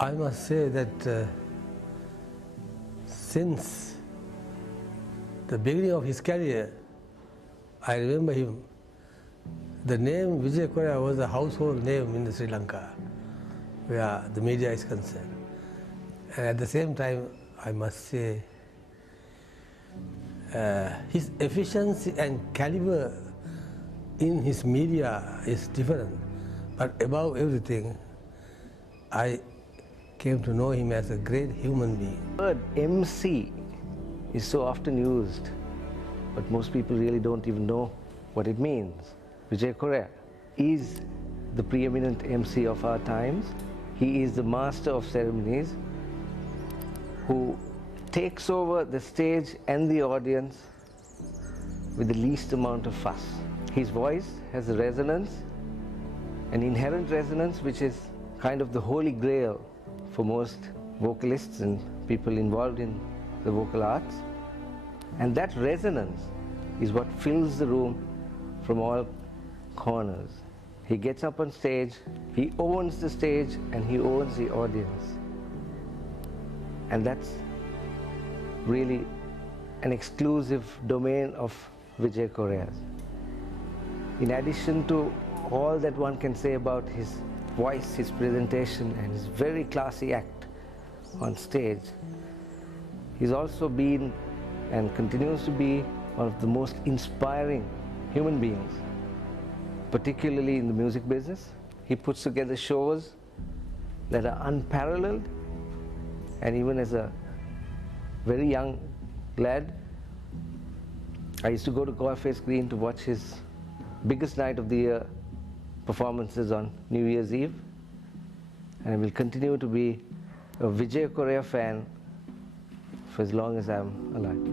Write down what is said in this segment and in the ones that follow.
I must say that since the beginning of his career, I remember him. The name Vijaya Corea was a household name in Sri Lanka, where the media is concerned. And at the same time, I must say, his efficiency and caliber in his media is different. But above everything, I came to know him as a great human being. The word MC is so often used, but most people really don't even know what it means. Vijaya Corea is the preeminent MC of our times. He is the master of ceremonies who takes over the stage and the audience with the least amount of fuss. His voice has a resonance, an inherent resonance, which is kind of the holy grail for most vocalists and people involved in the vocal arts. And that resonance is what fills the room from all corners. He gets up on stage, he owns the stage, and he owns the audience. And that's really an exclusive domain of Vijaya Corea's. In addition to all that one can say about his voice, his presentation, and his very classy act on stage, he's also been and continues to be one of the most inspiring human beings, particularly in the music business. He puts together shows that are unparalleled, and even as a very young lad, I used to go to Cafe Screen to watch his biggest night of the year performances on New Year's Eve, and I will continue to be a Vijaya Corea fan for as long as I'm alive.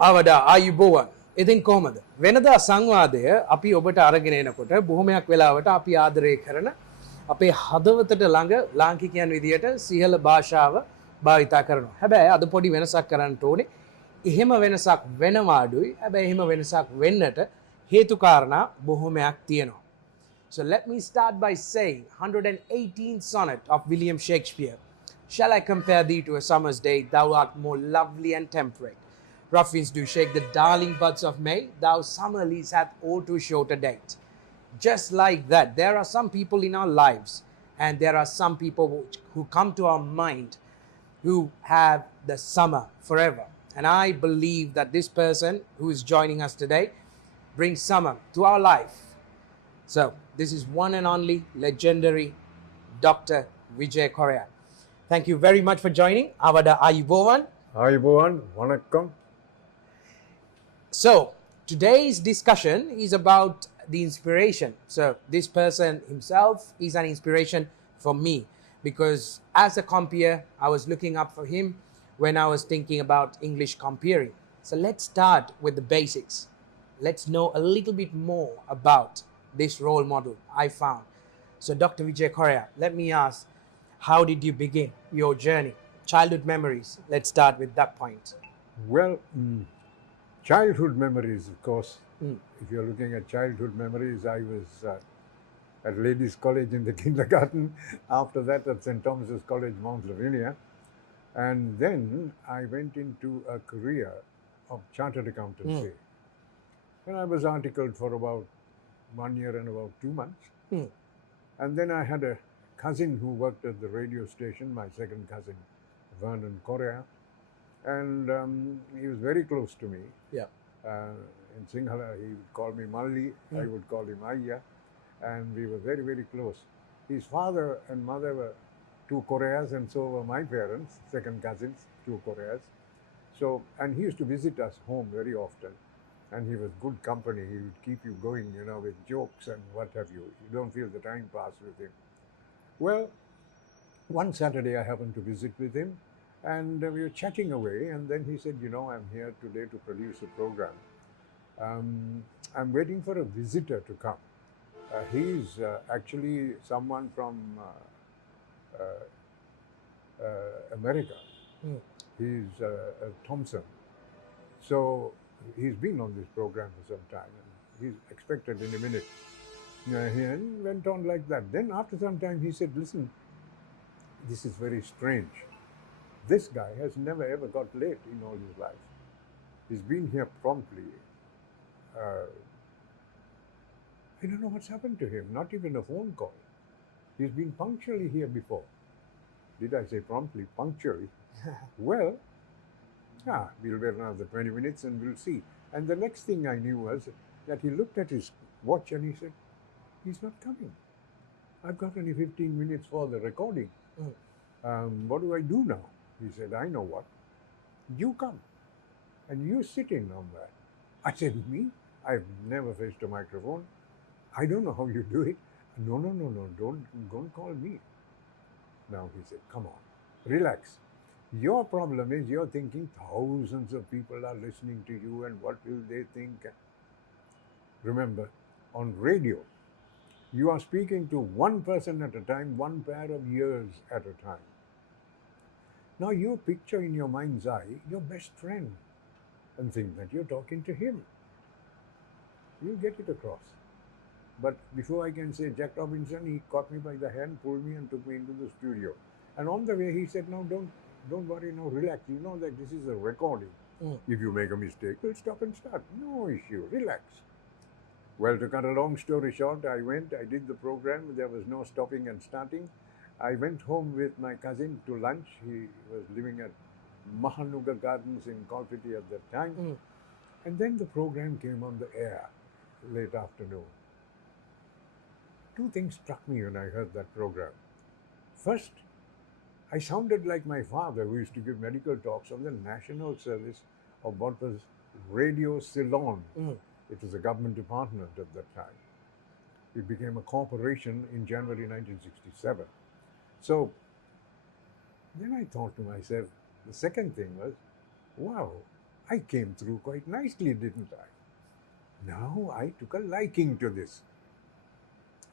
අවඩා ආයුබෝවන්. ඉතින් කොහමද? වෙනදා සංවාදය අපි ඔබට අරගෙන එනකොට බොහොමයක් වෙලාවට අපි ආදරය කරන අපේ හදවතට ළඟ ලාංකිකයන් විදියට සිහල භාෂාව භාවිතා කරනවා. හැබැයි අද පොඩි වෙනසක් කරන්න ඕනේ. එහෙම වෙනසක් වෙනවා අඩුයි. හැබැයි එහෙම වෙනසක් වෙන්නට හේතු කාරණා බොහොමයක් තියෙනවා. So let me start by saying 118th sonnet of William Shakespeare. Shall I compare thee to a summer's day? Thou art more lovely and temperate. Rough winds do shake the darling buds of May, thou summer leaves hath all too short a date. Just like that, there are some people in our lives, and there are some people who come to our mind who have the summer forever. And I believe that this person who is joining us today brings summer to our life. So, this is one and only legendary Dr. Vijaya Corea. Thank you very much for joining. Avada Ayubowan. Ayubowan, Vanakkam. So, today's discussion is about the inspiration. So, this person himself is an inspiration for me because as a compeer, I was looking up for him when I was thinking about English compeering. So, let's start with the basics. Let's know a little bit more about this role model I found. So, Dr. Vijaya Corea, let me ask, how did you begin your journey? Childhood memories. Let's start with that point. Well, childhood memories, of course. If you're looking at childhood memories, I was at Ladies' College in the kindergarten. After that, at St. Thomas's College, Mount Lavinia. And then I went into a career of chartered accountancy. And I was articled for about 1 year and about 2 months. And then I had a cousin who worked at the radio station, my second cousin, Vernon Corea. And he was very close to me. Yeah. In Sinhala, he would call me Malli, I would call him Ayya, and we were very, very close. His father and mother were two Koreas, and so were my parents, second cousins, two Koreas. So, and he used to visit us home very often, and he was good company. He would keep you going, you know, with jokes and what have you. You don't feel the time pass with him. Well, one Saturday I happened to visit with him, and we were chatting away, and then he said, you know, I'm here today to produce a program. I'm waiting for a visitor to come. He's actually someone from America. He's Thompson. So he's been on this program for some time, and he's expected in a minute. And went on like that. Then after some time, he said, "Listen, this is very strange. This guy has never ever got late in all his life. He's been here promptly. I don't know what's happened to him. Not even a phone call. He's been punctually here before." Did I say promptly? Punctually. Well, we'll wait another 20 minutes and we'll see. And the next thing I knew was that he looked at his watch and he said, "He's not coming. I've got only 15 minutes for the recording. What do I do now?" He said, "I know what. You come and you sit in on that." I said, "Me? I've never faced a microphone. I don't know how you do it." No, don't call me. Now he said, "Come on, relax. Your problem is you're thinking thousands of people are listening to you and what will they think?" Remember, on radio, you are speaking to one person at a time, one pair of ears at a time. Now you picture in your mind's eye your best friend and think that you're talking to him. You'll get it across. But before I can say Jack Robinson, he caught me by the hand, pulled me and took me into the studio. And on the way he said, "No, don't worry, no, relax. You know that this is a recording. If you make a mistake, we'll stop and start. No issue, relax." Well, to cut a long story short, I did the program. There was no stopping and starting. I went home with my cousin to lunch. He was living at Mahanuga Gardens in Kolpiti at that time. And then the program came on the air late afternoon. Two things struck me when I heard that program. First, I sounded like my father, who used to give medical talks on the national service of what was Radio Ceylon. It was a government department at that time. It became a corporation in January 1967. So then I thought to myself, the second thing was, wow, I came through quite nicely, didn't I? Now I took a liking to this.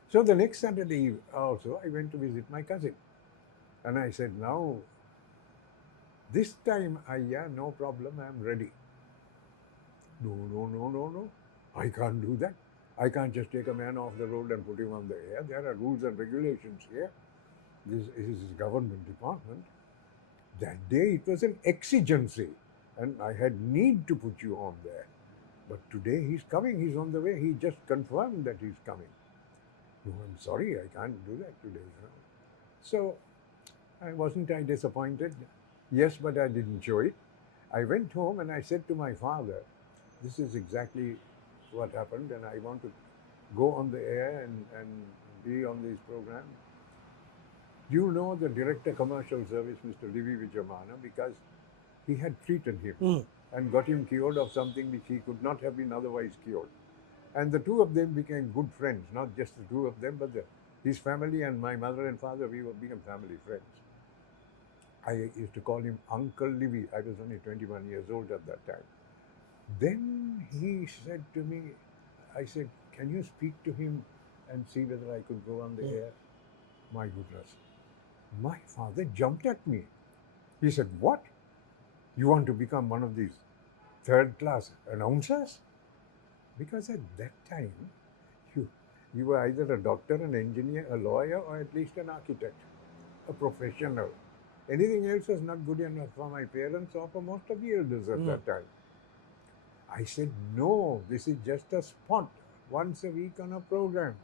So the next Saturday also, I went to visit my cousin. And I said, "Now, this time, Ayya, no problem, I'm ready." No. I can't do that. I can't just take a man off the road and put him on the air. There are rules and regulations here. This is a government department. That day it was an exigency and I had need to put you on there. But today he's coming, he's on the way. He just confirmed that he's coming. No, I'm sorry, I can't do that today. So, wasn't I disappointed? Yes, but I didn't show it. I went home and I said to my father, "This is exactly what happened and I want to go on the air and be on this program." You know the director commercial service, Mr. Vijaya Corea, because he had treated him and got him cured of something which he could not have been otherwise cured. And the two of them became good friends, not just the two of them, but his family and my mother and father, we became family friends. I used to call him Uncle Livy. I was only 21 years old at that time. Then he said to me, I said, "Can you speak to him and see whether I could go on the air?" My goodness. My father jumped at me. He said, "What? You want to become one of these third-class announcers?" Because at that time, you were either a doctor, an engineer, a lawyer, or at least an architect, a professional. Anything else was not good enough for my parents or for most of the elders at that time. I said, "No, this is just a spot, once a week on a program."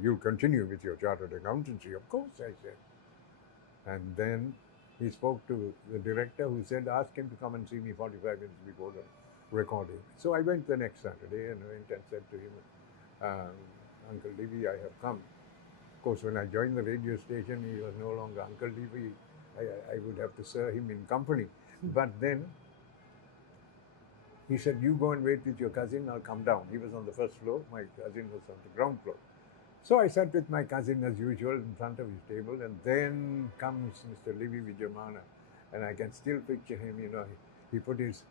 "You'll continue with your chartered accountancy." "Of course," I said. And then he spoke to the director, who said, "Ask him to come and see me 45 minutes before the recording." So I went the next Saturday and went and said to him, "Uncle Livy, I have come." Of course, when I joined the radio station, he was no longer Uncle Livy. I would have to serve him in company. But then he said, "You go and wait with your cousin, I'll come down." He was on the first floor, my cousin was on the ground floor. So I sat with my cousin as usual in front of his table, and then comes Mr. Vijaya Corea, and I can still picture him, he put his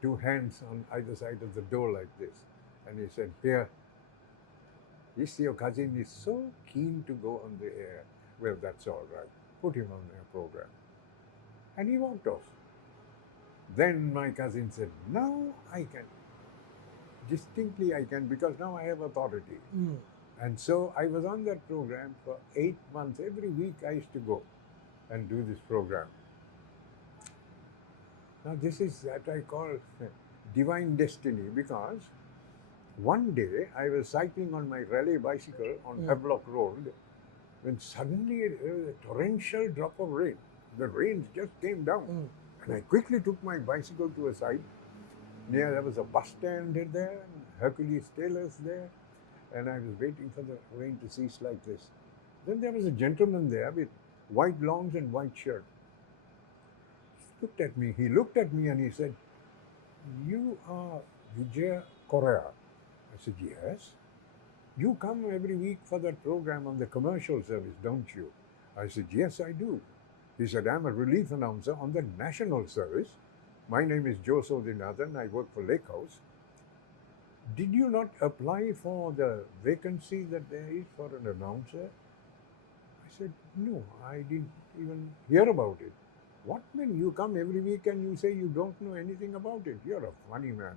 two hands on either side of the door like this, and he said, "Here, this your cousin is so keen to go on the air. well, that's all right. Put him on a program. And he walked off. Then my cousin said, now I can. Distinctly I can, because now I have authority. And so I was on that program for 8 months. Every week I used to go and do this program. Now this is that I call divine destiny, because one day I was cycling on my rally bicycle on Havelock Road, when suddenly there was a torrential drop of rain. The rain just came down. And I quickly took my bicycle to a side. Near there was a bus stand there, and Hercules Taylor's there, and I was waiting for the rain to cease like this. Then there was a gentleman there with white lawns and white shirt. He looked at me and he said, you are Vijaya Corea. I said, yes. You come every week for that program on the commercial service, don't you? I said, yes, I do. He said, I'm a relief announcer on the national service. My name is Joseph Dinathan. I work for Lake House. Did you not apply for the vacancy that there is for an announcer? I said, no, I didn't even hear about it. What, man, you come every week and you say you don't know anything about it? You're a funny man.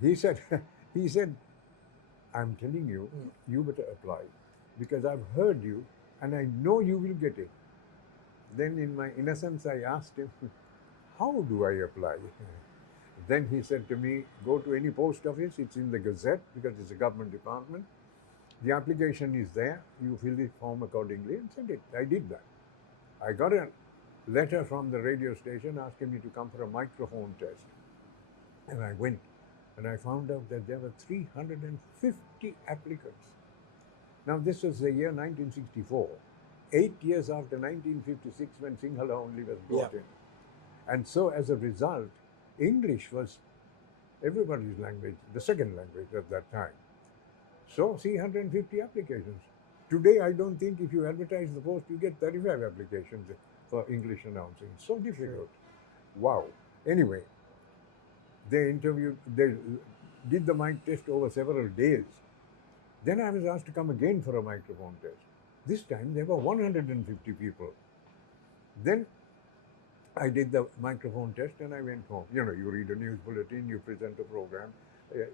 He said, I'm telling you, you better apply, because I've heard you and I know you will get it. Then in my innocence, I asked him, how do I apply? Then he said to me, go to any post office, it's in the Gazette, because it's a government department. The application is there, you fill the form accordingly and send it. I did that. I got a letter from the radio station asking me to come for a microphone test. And I went, and I found out that there were 350 applicants. Now this was the year 1964, 8 years after 1956, when Sinhala only was brought in. And so as a result, English was everybody's language, the second language at that time. So 350 applications. Today, I don't think if you advertise the post, you get 35 applications for English announcing. It's so difficult. Wow. Anyway, they did the mic test over several days. Then I was asked to come again for a microphone test. This time there were 150 people. Then I did the microphone test and I went home. You know, you read a news bulletin, you present a program,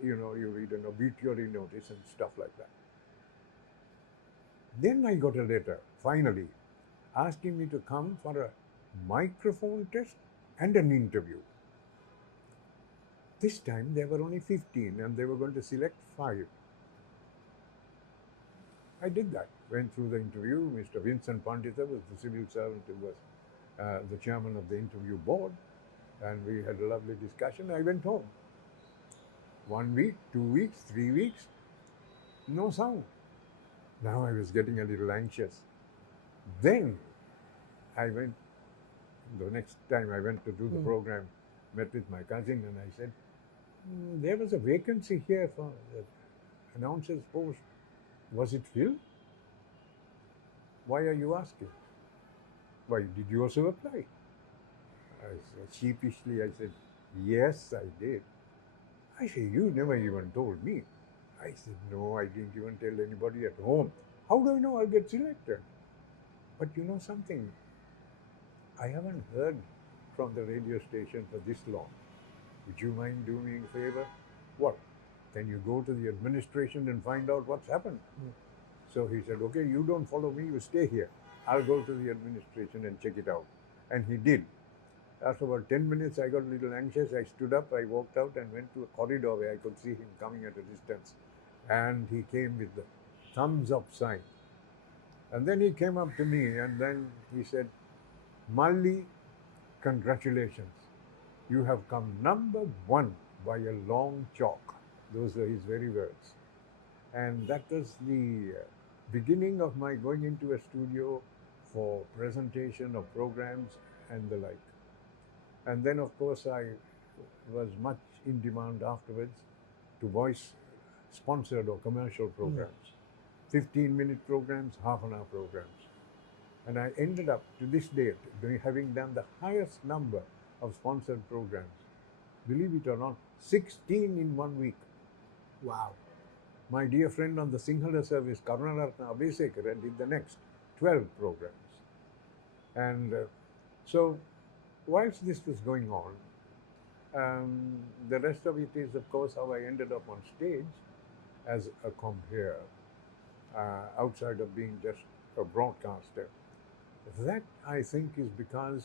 you read an obituary notice and stuff like that. Then I got a letter, finally, asking me to come for a microphone test and an interview. This time there were only 15 and they were going to select 5. I did that. Went through the interview. Mr. Vincent Pandita was the civil servant who was the chairman of the interview board, and we had a lovely discussion. I went home. 1 week, 2 weeks, 3 weeks, no sound. Now I was getting a little anxious. Then I went, the next time I went to do the program, met with my cousin and I said, there was a vacancy here for the announcer's post. Was it filled? Why are you asking? Why, did you also apply? I said, sheepishly, I said, yes, I did. I said, you never even told me. I said, no, I didn't even tell anybody at home. How do I know I'll get selected? But you know something? I haven't heard from the radio station for this long. Would you mind doing me a favor? What? Can you go to the administration and find out what's happened? So he said, okay, you don't follow me, you stay here. I'll go to the administration and check it out. And he did. After about 10 minutes, I got a little anxious. I stood up, I walked out and went to a corridor where I could see him coming at a distance. And he came with the thumbs up sign. And then he came up to me and then he said, Malli, congratulations. You have come number 1 by a long chalk. Those were his very words. And that was the beginning of my going into a studio for presentation of programs and the like. And then, of course, I was much in demand afterwards to voice sponsored or commercial programs. 15-minute programs, half-an-hour programs. And I ended up, to this date, having done the highest number of sponsored programs. Believe it or not, 16 in 1 week. Wow. My dear friend on the Sinhala service, Karunaratna Abhisekara, did the next, 12 programs. And so, whilst this was going on, the rest of it is, of course, how I ended up on stage as a compere, outside of being just a broadcaster. That, I think, is because,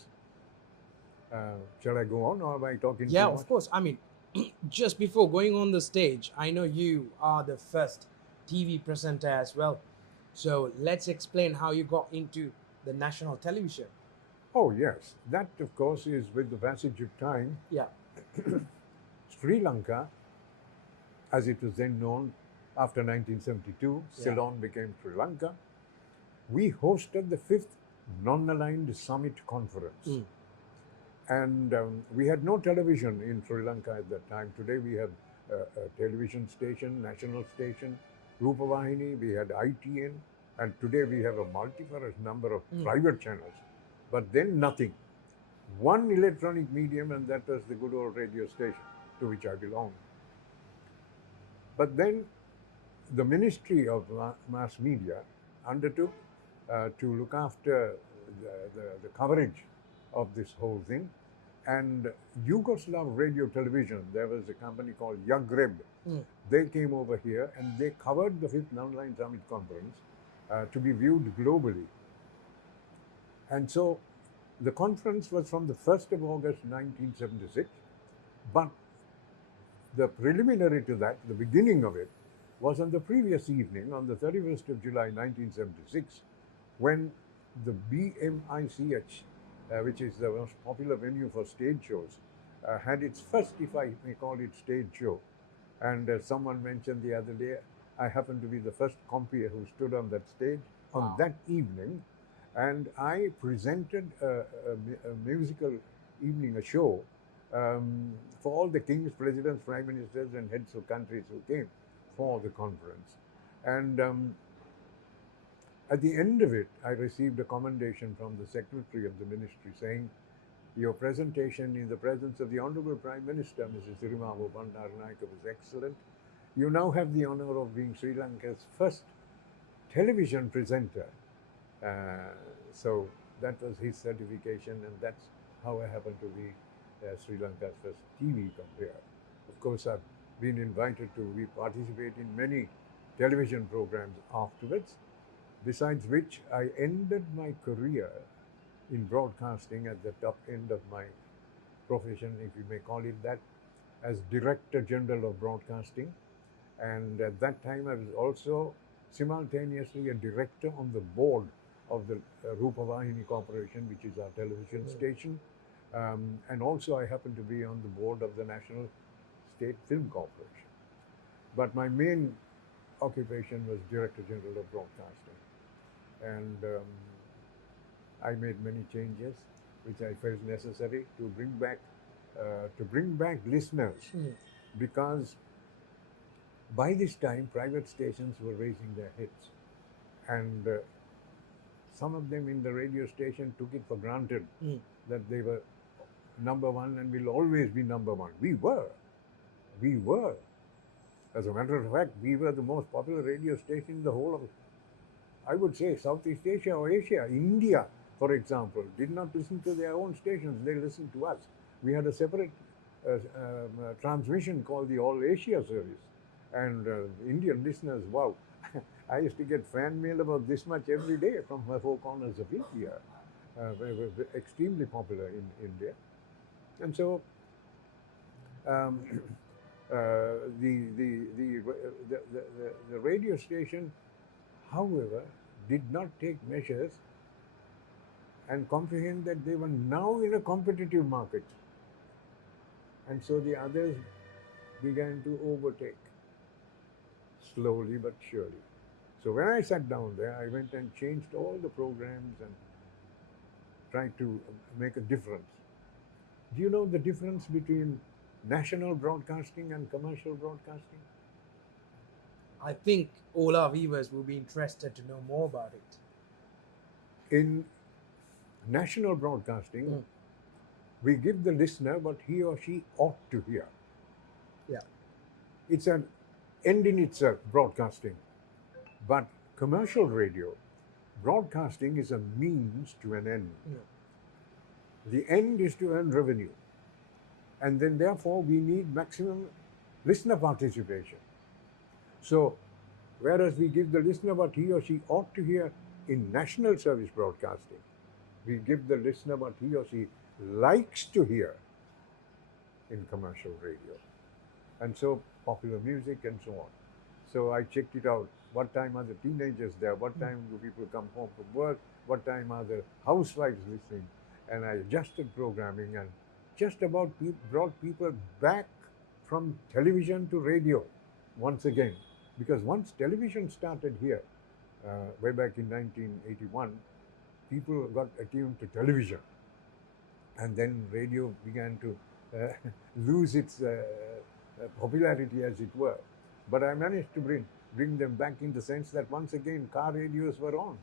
shall I go on, or am I talking Yeah, too of much? course. I mean, just before going on the stage, I know you are the first TV presenter as well. So let's explain how you got into the national television. Oh, yes. That, of course, is with the passage of time. Yeah. Sri Lanka, as it was then known after 1972, Yeah. Ceylon became Sri Lanka. We hosted the 5th Non-Aligned Summit Conference. And we had no television in Sri Lanka at that time. Today we have a television station, national station, Rupavahini, we had ITN, and today we have a multifarious number of private channels. But then nothing. One electronic medium, and that was the good old radio station to which I belonged. But then the Ministry of Mass Media undertook to look after the coverage of this whole thing. And Yugoslav Radio Television, there was a company called Yagreb. They came over here and they covered the 5th Non-Aligned Summit Conference to be viewed globally. And so the conference was from the 1st of August 1976, but the preliminary to that, the beginning of it, was on the previous evening, on the 31st of July 1976, when the BMICH, which is the most popular venue for stage shows, had its first, if I may call it, stage show. And someone mentioned the other day, I happened to be the first compere who stood on that stage on that evening, and I presented a musical evening, a show, for all the kings, presidents, prime ministers, and heads of countries who came for the conference. And at the end of it, I received a commendation from the secretary of the ministry saying, your presentation in the presence of the Honorable Prime Minister, Mrs. Sirimavo Bandaranaike, was excellent. You now have the honor of being Sri Lanka's first television presenter. So that was his certification, and that's how I happen to be Sri Lanka's first TV compere. Of course, I've been invited to participate in many television programs afterwards, besides which I ended my career in broadcasting at the top end of my profession, if you may call it that, as Director General of Broadcasting. And at that time, I was also simultaneously a director on the board of the Rupavahini Corporation, which is our television station. And also I happened to be on the board of the National State Film Corporation. But my main occupation was Director General of Broadcasting. And I made many changes, which I felt necessary to bring back listeners, because by this time private stations were raising their heads, and some of them in the radio station took it for granted that they were number one and will always be number one. We were. As a matter of fact, we were the most popular radio station in the whole of, I would say, Southeast Asia or Asia. India, for example, did not listen to their own stations, they listened to us. We had a separate transmission called the All Asia Service. And Indian listeners, wow, I used to get fan mail about this much every day from the four corners of India. They were extremely popular in India. And so the radio station, however, did not take measures and comprehend that they were now in a competitive market. And so the others began to overtake, slowly but surely. So when I sat down there, I went and changed all the programs and tried to make a difference. Do you know the difference between national broadcasting and commercial broadcasting? I think all our viewers will be interested to know more about it. In national broadcasting, we give the listener what he or she ought to hear. Yeah. It's an end in itself, broadcasting. But commercial radio broadcasting is a means to an end. Yeah. The end is to earn revenue. And then therefore we need maximum listener participation. So whereas we give the listener what he or she ought to hear in national service broadcasting, we give the listener what he or she likes to hear in commercial radio. And so popular music and so on. So I checked it out. What time are the teenagers there? What time do people come home from work? What time are the housewives listening? And I adjusted programming and just about brought people back from television to radio once again. Because once television started here, way back in 1981, people got attuned to television. And then radio began to lose its popularity, as it were. But I managed to bring them back in the sense that once again car radios were on,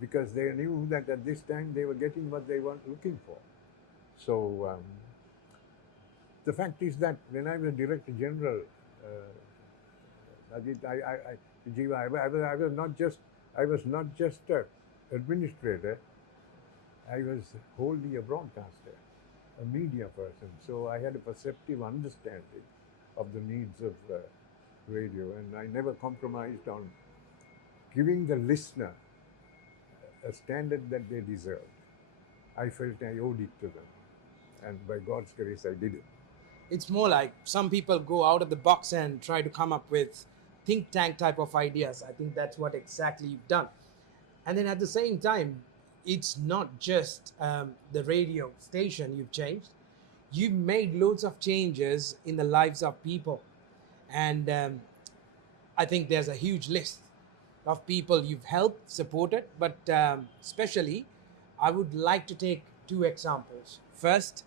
because they knew that at this time they were getting what they were looking for. So the fact is that when I was Director General, Sajith, I was not just an administrator. I was wholly a broadcaster, a media person. So I had a perceptive understanding of the needs of radio, and I never compromised on giving the listener a standard that they deserved. I felt I owed it to them, and by God's grace, I did it. It's more like some people go out of the box and try to come up with think tank type of ideas. I think that's what exactly you've done. And then at the same time, it's not just the radio station you've changed. You've made loads of changes in the lives of people. And I think there's a huge list of people you've helped, supported, but especially I would like to take two examples. First,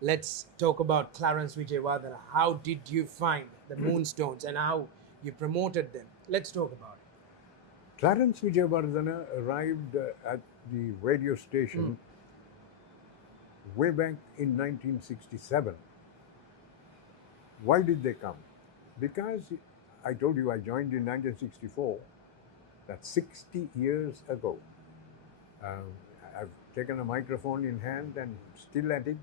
let's talk about Clarence Vijayawardena. How did you find the Moonstones and how you promoted them? Let's talk about it. Clarence Vijayawardena arrived at the radio station way back in 1967. Why did they come? Because I told you I joined in 1964. That's 60 years ago. I've taken a microphone in hand and still at it.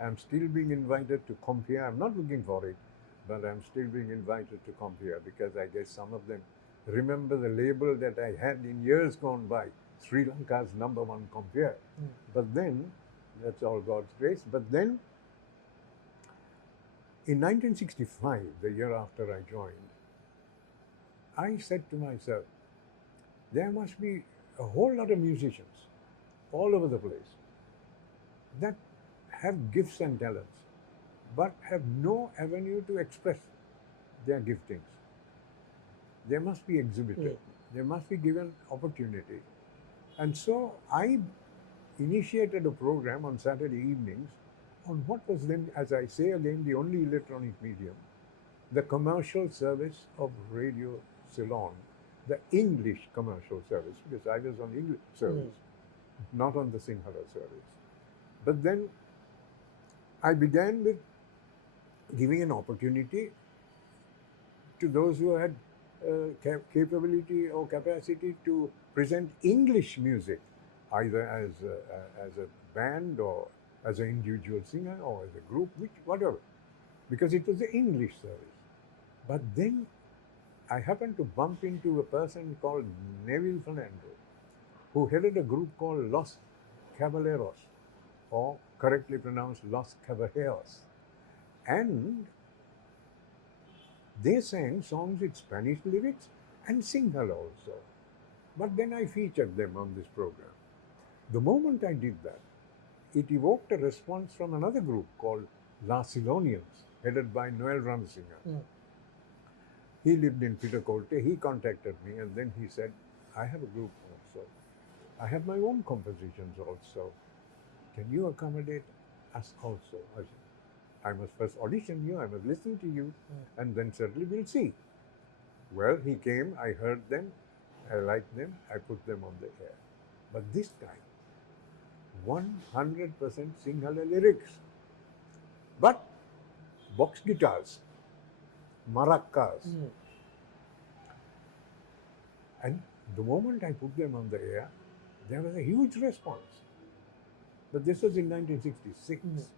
I'm still being invited to compare. I'm not looking for it, but I'm still being invited to compare because I guess some of them remember the label that I had in years gone by, Sri Lanka's #1 compare. But then, that's all God's grace. But then, in 1965, the year after I joined, I said to myself, there must be a whole lot of musicians all over the place that have gifts and talents, but have no avenue to express their giftings. They must be exhibited. They must be given opportunity. And so I initiated a program on Saturday evenings on what was then, as I say again, the only electronic medium, the commercial service of Radio Ceylon, the English commercial service, because I was on English service, not on the Sinhala service. But then I began with giving an opportunity to those who had capability or capacity to present English music, either as a band or as an individual singer or as a group, whatever, because it was the English service. But then I happened to bump into a person called Neville Fernando, who headed a group called Los Caballeros, or correctly pronounced Los Caballeros. And they sang songs with Spanish lyrics and Sinhala also. But then I featured them on this program. The moment I did that, it evoked a response from another group called La Silonians, headed by Noel Ramsinger. He lived in Pitacolte. He contacted me and then he said, I have a group also. I have my own compositions also. Can you accommodate us also? I said, I must first audition you, I must listen to you, and then certainly we'll see. Well, he came, I heard them, I liked them, I put them on the air. But this time, 100% Sinhala lyrics. But box guitars, maracas. And The moment I put them on the air, there was a huge response. But this was in 1966.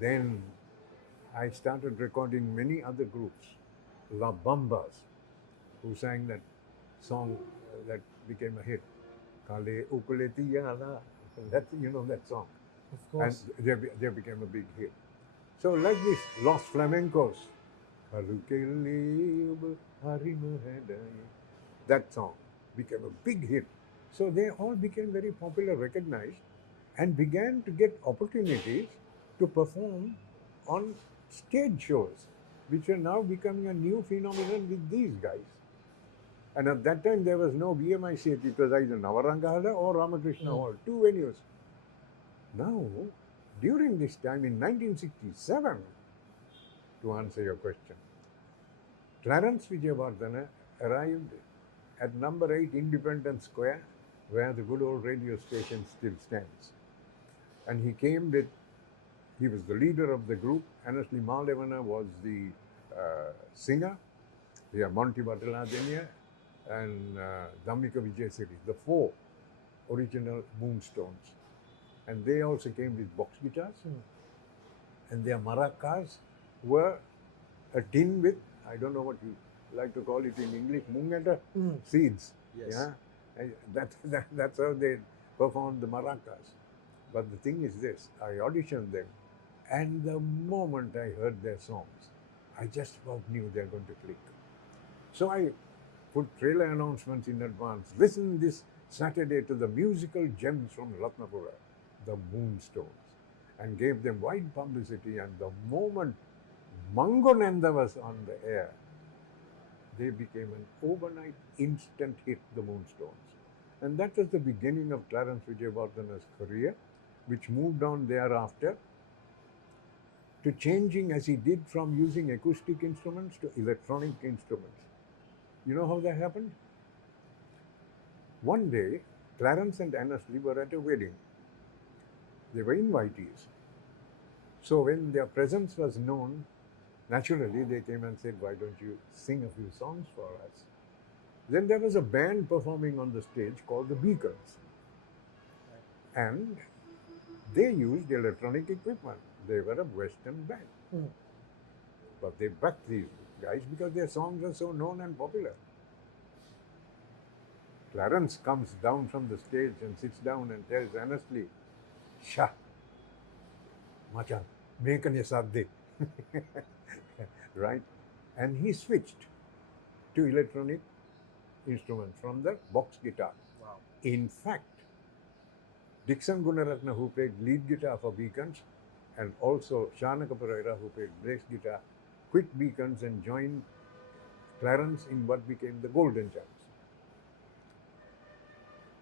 Then I started recording many other groups, La Bambas, who sang that song that became a hit. Kale ukuleti yala. That, you know that song. Of course. And they became a big hit. So like this, Los Flamencos. That song became a big hit. So they all became very popular, recognized, and began to get opportunities to perform on stage shows, which are now becoming a new phenomenon with these guys. And at that time, there was no BMIC. It was either Navarangahala or Ramakrishna Hall, two venues. Now, during this time in 1967, to answer your question, Clarence Vijayawardena arrived at number 8 Independence Square, where the good old radio station still stands. And he was the leader of the group. Anasli Malevana was the singer. We have Monty Bataladenia and Dhammika Vijayasiri, the 4 original Moonstones. And they also came with box guitars. And their maracas were a tin with, I don't know what you like to call it in English, mungeta seeds. Yes. Yeah, and that's how they performed the maracas. But the thing is this, I auditioned them, and the moment I heard their songs, I just about knew they're going to click. So I put trailer announcements in advance. Listen this Saturday to the musical gems from Ratnapura, the Moonstones, and gave them wide publicity. And the moment Mangonanda was on the air, they became an overnight instant hit, the Moonstones. And that was the beginning of Clarence Vijayawardena's career, which moved on thereafter to changing, as he did, from using acoustic instruments to electronic instruments. You know how that happened? One day, Clarence and Anasli were at a wedding. They were invitees. So when their presence was known, naturally they came and said, why don't you sing a few songs for us? Then there was a band performing on the stage called the Beacons. And they used electronic equipment. They were a Western band. But they backed these guys because their songs are so known and popular. Clarence comes down from the stage and sits down and tells Anasli, Shah, Machan, mekane sadde. Right? And he switched to electronic instruments from the box guitar. Wow. In fact, Dixon Gunaratna, who played lead guitar for Beacons, and also Shanaka Pereira, who played bass guitar, quit Beacons and joined Clarence in what became the Golden Chimes.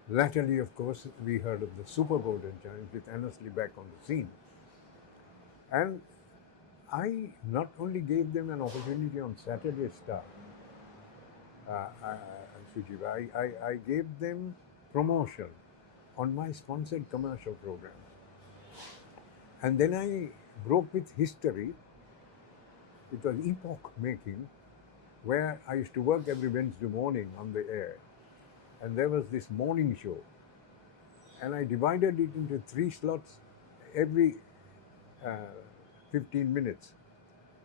Latterly, of course, we heard of the Super Golden Chimes with Anasli back on the scene. And I not only gave them an opportunity on Saturday Star, Sujiva, I gave them promotion on my sponsored commercial program. And then I broke with history. It was epoch making, where I used to work every Wednesday morning on the air. And there was this morning show. And I divided it into 3 slots every 15 minutes.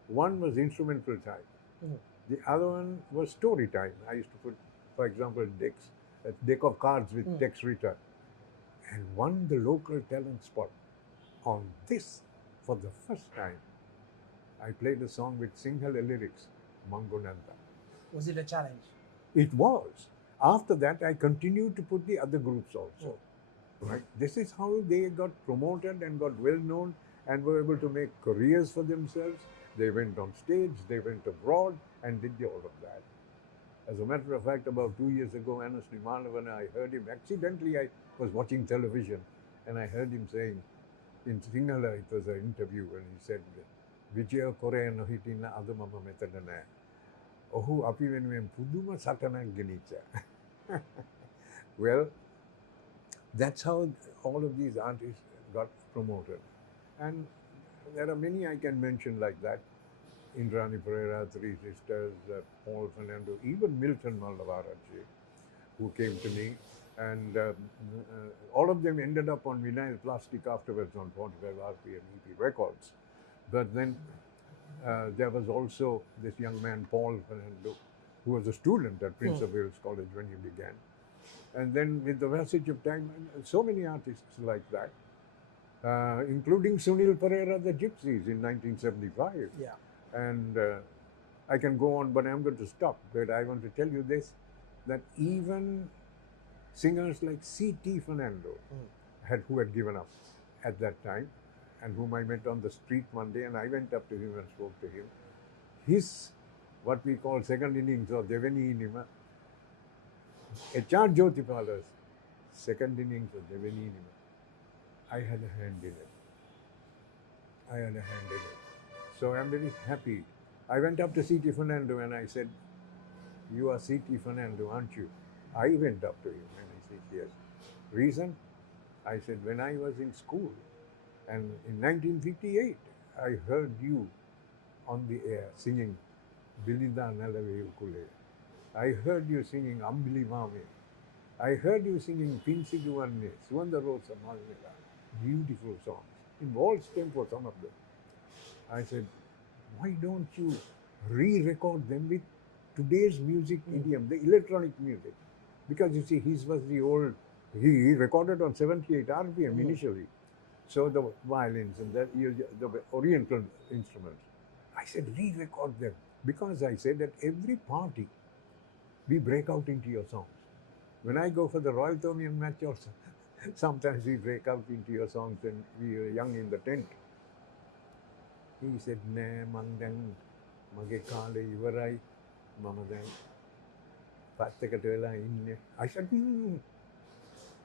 One was instrumental time. The other one was story time. I used to put, for example, a deck of cards with text written. And won the local talent spot. On this, for the first time, I played a song with Sinhala lyrics, Mangonanda. Was it a challenge? It was. After that, I continued to put the other groups also. Right? This is how they got promoted and got well known and were able to make careers for themselves. They went on stage, they went abroad and did all of that. As a matter of fact, about 2 years ago, Anasli Malavana, I heard him, accidentally I was watching television and I heard him saying, in Sinhala, it was an interview, and he said, Vijaya Corea no hitina adu mama metana naha. Ohu api venuwen puduma satanak genica. Well, that's how all of these artists got promoted. And there are many I can mention like that. Indrani Pereira, Three Sisters, Paul Fernando, even Milton Mallavaraji, who came to me. And all of them ended up on vinyl plastic afterwards on 45 RPM EP records. But then there was also this young man, Paul Fernando, who was a student at Prince of Wales College when he began. And then with the passage of time, so many artists like that, including Sunil Pereira, the Gypsies in 1975. Yeah. And I can go on, but I'm going to stop. But I want to tell you this, that even singers like C.T. Fernando, who had given up at that time, and whom I met on the street one day, and I went up to him and spoke to him. His, what we call second innings or Devani Inima, H.R. Jyotipala's second innings of Devani Inima, I had a hand in it. I had a hand in it. So I'm very happy. I went up to C.T. Fernando and I said, "You are C.T. Fernando, aren't you?" I went up to him and he said, "Yes." Reason? I said, "When I was in school, and in 1958, I heard you on the air singing Bilinda Nalave Ukule. I heard you singing Ambili Mame. I heard you singing Pinsiduanne, Suanda Rosa Malmela. Beautiful songs. In waltz tempo, some of them." I said, "Why don't you re-record them with today's music idiom, the electronic music?" Because you see, his was the old, he recorded on 78 RPM initially. So the violins and the oriental instruments. I said, re-record them. Because I said at every party, we break out into your songs. When I go for the Royal Thomian match also, sometimes we break out into your songs when we were young in the tent. He said, "Ne mandang mage kale iwarai mama dan pathekata vela inne." I said,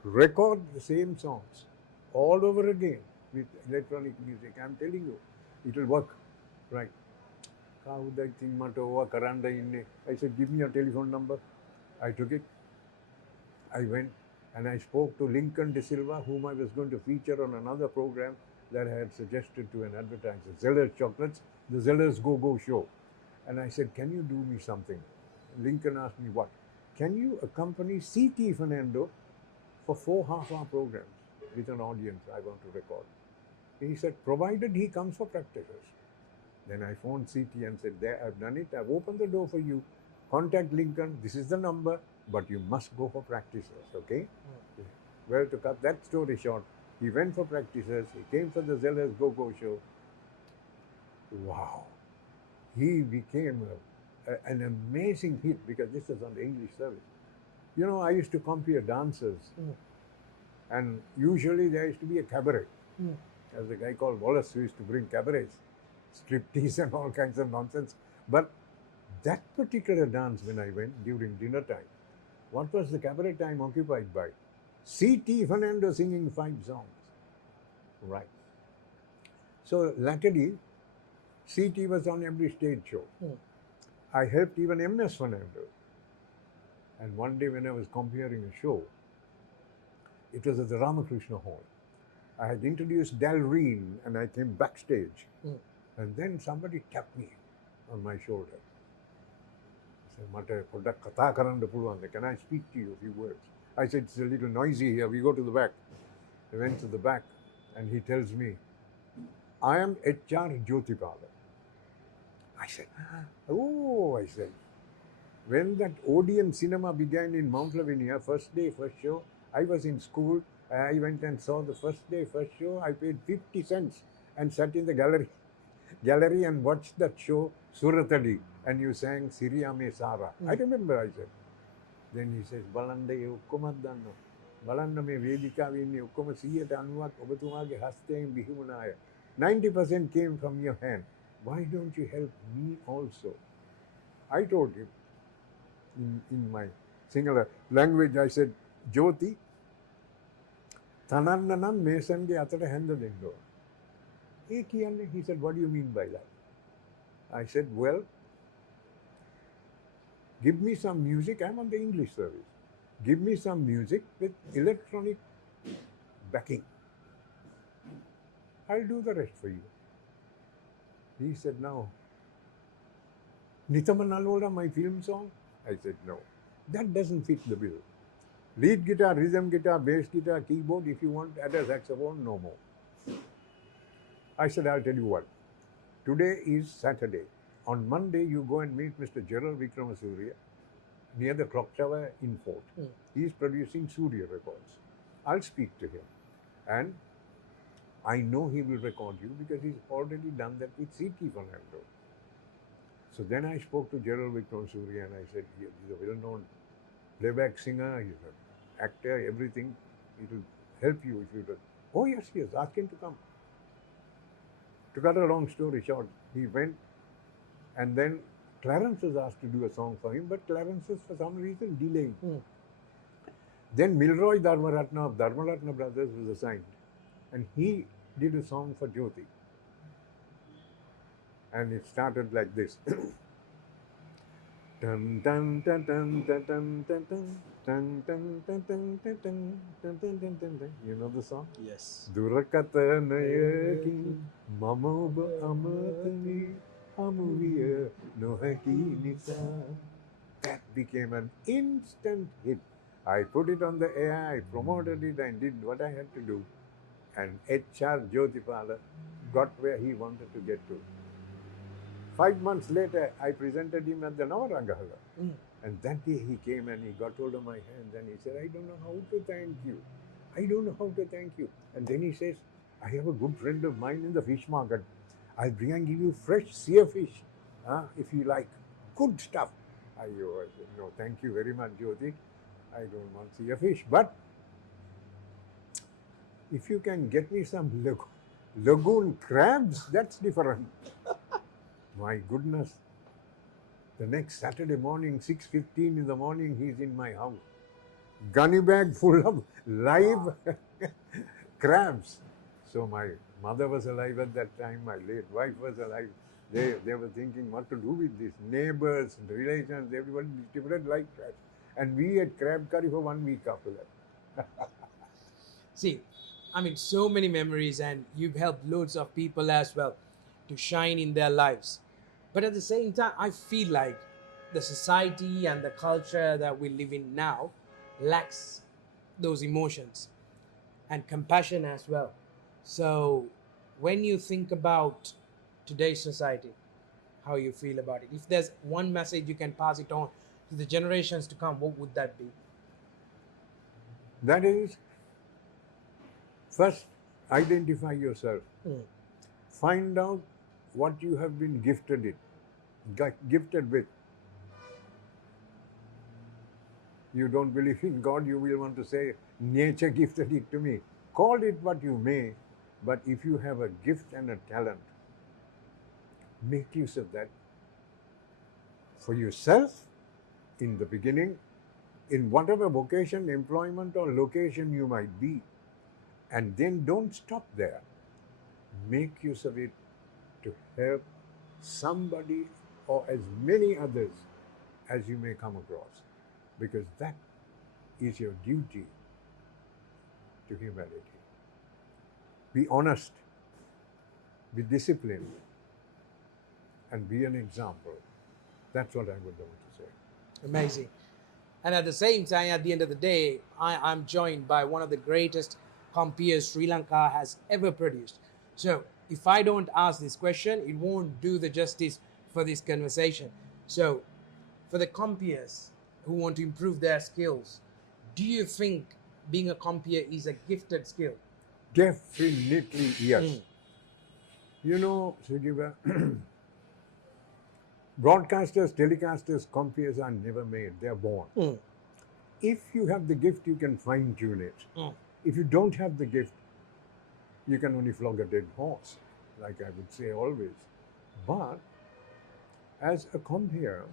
record the same songs all over again with electronic music. I'm telling you, it will work. Right. I said, "Give me your telephone number." I took it. I went and I spoke to Lincoln De Silva, whom I was going to feature on another program that I had suggested to an advertiser, Zeller's Chocolates, the Zeller's Go-Go Show. And I said, "Can you do me something?" Lincoln asked me, "What?" "Can you accompany C.T. Fernando for 4 half-hour programs with an audience I want to record?" He said, "Provided he comes for practices." Then I phoned C.T. and said, "There, I've done it. I've opened the door for you. Contact Lincoln. This is the number, but you must go for practices, okay?" Well, to cut that story short, he went for practices. He came for the Zeller's Go-Go Show. Wow. He became an amazing hit because this was on the English service. You know, I used to compare dancers. And usually there used to be a cabaret. There's a guy called Wallace who used to bring cabarets, striptease and all kinds of nonsense. But that particular dance, when I went during dinner time, what was the cabaret time occupied by? C.T. Fernando singing 5 songs. Right. So latterly, C.T. was on every stage show. I helped even M.S. Fernando. And one day when I was comparing a show, it was at the Ramakrishna Hall. I had introduced Dalreen and I came backstage. And then somebody tapped me on my shoulder. He said, "Can I speak to you a few words?" I said, "It's a little noisy here. We go to the back." I went to the back and he tells me, "I am H.R. Jyotipala." I said, "Oh," I said. When that Odeon cinema began in Mount Lavinia, first day, first show, I was in school. I went and saw the first day, first show. I paid 50 cents and sat in the gallery and watched that show, Suratadi, and you sang Siriyame Sara. I remember, I said. Then he says, "Balanda e ukkomat danna. Balanda me vedikawe inne ukkoma 190ක් ඔබතුමාගේ හස්තයෙන් බිහි වුණාය. 90% came from your hand. Why don't you help me also?" I told him in my Sinhala language, I said, "Jyoti, තනන්න නම් මේසන්ගේ අතට හැන්ද දෙන්න ඕන." ඒ කියන්නේ, he said, "What do you mean by that?" I said, "Well, give me some music. I'm on the English service. Give me some music with electronic backing. I'll do the rest for you." He said, "No, Nithamanalola, my film song? I said, no. That doesn't fit the bill. Lead guitar, rhythm guitar, bass guitar, keyboard, if you want, add a saxophone, no more. I said, I'll tell you what. Today is Saturday. On Monday, you go and meet Mr. Gerald Vikramasuriya near the clock tower in Fort. He's producing Surya records. I'll speak to him. And I know he will record you because he's already done that with C.T. Fernando. So then I spoke to Gerald Vikramasuriya and I said, he's a well-known playback singer, he's an actor, everything. It will help you if you do. Oh yes, ask him to come. To cut a long story short, he went, and then Clarence was asked to do a song for him, but Clarence was for some reason delaying. Then Milroy Dharmaratna of Dharmaratna Brothers was assigned, and he did a song for Jyoti. And it started like this. Dun dun dun dun dun dun dun dun dun dun dun dun dun dun dun dun dun dun. You know the song? Yes. Durakata nayaki mamoba amatani amuviya nohaki nisa. That became an instant hit. I put it on the air, I promoted it and did what I had to do. And H.R. Jyotipala got where he wanted to get to. 5 months later, I presented him at the Navarangala. And that day he came and he got hold of my hand and he said, I don't know how to thank you. I don't know how to thank you. And then he says, I have a good friend of mine in the fish market. I'll bring and give you fresh sea fish, if you like. Good stuff. I said, no, thank you very much, Jyoti. I don't want sea fish. But if you can get me some lagoon crabs, that's different. My goodness. The next Saturday morning, 6:15 in the morning, he's in my house. Gunny bag full of live crabs. So my mother was alive at that time, my late wife was alive. They were thinking what to do with this. Neighbors, relations, everybody distributed live crabs. And we had crab curry for 1 week after that. See, I mean, so many memories, and you've helped loads of people as well to shine in their lives. But at the same time, I feel like the society and the culture that we live in now lacks those emotions and compassion as well. So when you think about today's society, how you feel about it, if there's one message you can pass it on to the generations to come, what would that be? That is, first, identify yourself. Find out what you have been gifted with. You don't believe in God, you will want to say, nature gifted it to me. Call it what you may, but if you have a gift and a talent, make use of that for yourself in the beginning, in whatever vocation, employment, or location you might be. And then don't stop there. Make use of it to help somebody or as many others as you may come across, because that is your duty to humanity. Be honest, be disciplined, and be an example. That's what I would want to say. Amazing. And at the same time, at the end of the day, I'm joined by one of the greatest compeers Sri Lanka has ever produced. So if I don't ask this question, it won't do the justice for this conversation. So for the compeers who want to improve their skills, do you think being a compeer is a gifted skill? Definitely yes. You know, Sujiva, broadcasters, telecasters, compeers are never made, they're born. If you have the gift, you can fine tune it. If you don't have the gift, you can only flog a dead horse, like I would say always. But as a compeer,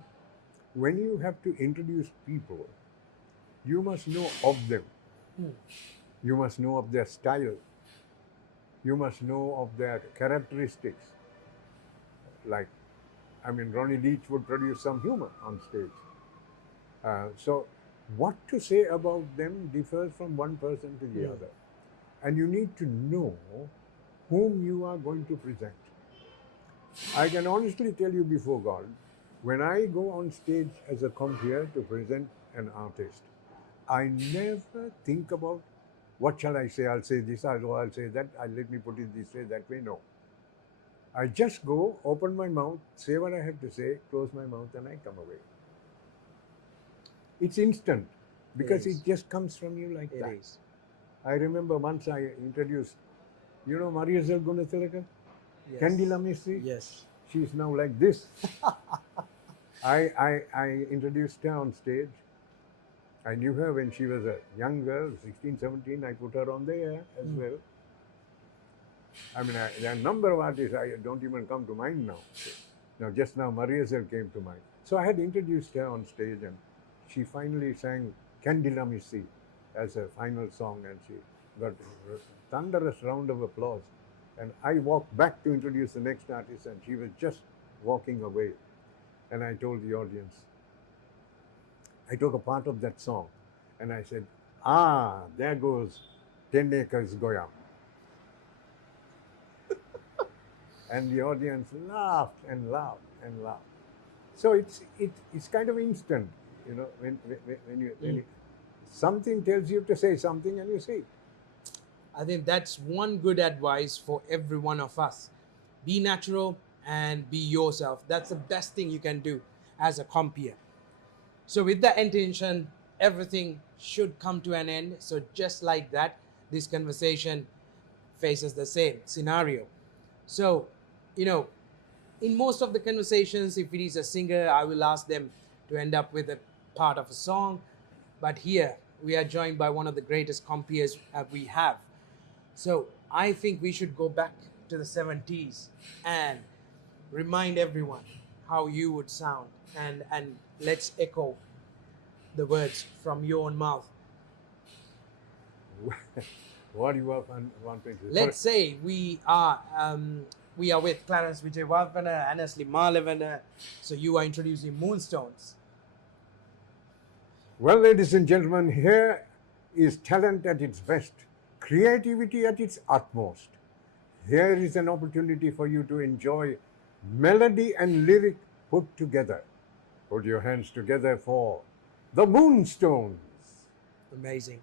when you have to introduce people, you must know of them. You must know of their style. You must know of their characteristics. Like, Ronnie Leach would produce some humor on stage. So what to say about them differs from one person to the other. And you need to know whom you are going to present. I can honestly tell you before God, When I go on stage as a compeer to present an artist, I never think about what shall I say. I'll say this, I'll say that, let me put it this way, that way. No. I just go, open my mouth, say what I have to say, close my mouth, and I come away. It's instant because it just comes from you like that. It is. I remember once I introduced, you know, Maria Gunathilaka, Yes. Candila Mystery. Yes. She's now like this. I introduced her on stage. I knew her when she was a young girl, 16, 17. I put her on the air as well. I mean, there are a number of artists I don't even come to mind now. Now, just now, Maria came to mind. So I had introduced her on stage, and she finally sang Candila Mystery as a final song, and she got a thunderous round of applause. And I walked back to introduce the next artist, and she was just walking away. And I told the audience, I took a part of that song, and I said, there goes 10 acres Goyam. And the audience laughed and laughed and laughed. So it's kind of instant, you know, when you, something tells you to say something and you say it. I think that's one good advice for every one of us. Be natural and be yourself. That's the best thing you can do as a compeer. So with that intention, everything should come to an end. So just like that, this conversation faces the same scenario. So, you know, in most of the conversations, if it is a singer, I will ask them to end up with a part of a song. But here, we are joined by one of the greatest compeers we have. So I think we should go back to the 70s and remind everyone how you would sound. And let's echo the words from your own mouth. What you are wanting to say? Let's say we are with Clarence Vijay and Asli Malevana. So you are introducing Moonstones. Well, ladies and gentlemen, here is talent at its best, creativity at its utmost. Here is an opportunity for you to enjoy melody and lyric put together. Put your hands together for the Moonstones. Amazing.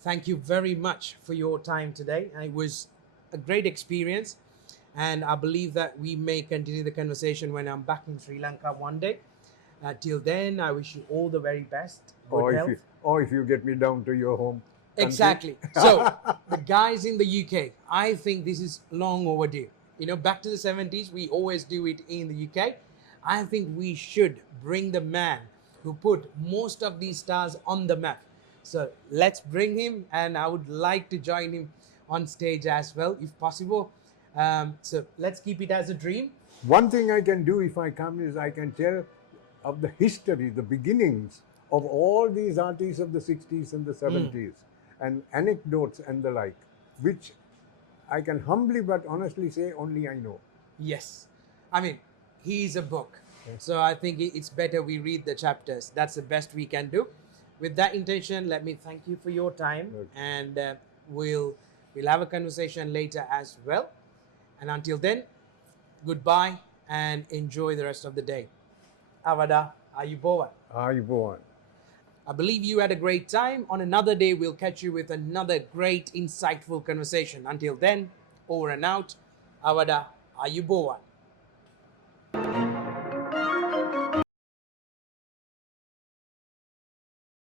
Thank you very much for your time today. It was a great experience. And I believe that we may continue the conversation when I'm back in Sri Lanka one day. Till then, I wish you all the very best. Good health. If you get me down to your home country. Exactly. So, the guys in the UK, I think this is long overdue. You know, back to the 70s, we always do it in the UK. I think we should bring the man who put most of these stars on the map. So, let's bring him, and I would like to join him on stage as well, if possible. So, let's keep it as a dream. One thing I can do if I come is I can tell of the history, the beginnings of all these artists of the 60s and the 70s and anecdotes and the like, which I can humbly but honestly say only I know. Yes. I mean, he's a book. So I think it's better we read the chapters. That's the best we can do. With that intention, let me thank you for your time. Okay. And we'll have a conversation later as well. And until then, goodbye and enjoy the rest of the day. Avada Ayubowan. Ayubowan. I believe you had a great time. On another day, we'll catch you with another great, insightful conversation. Until then, over and out. Avada Ayubowan.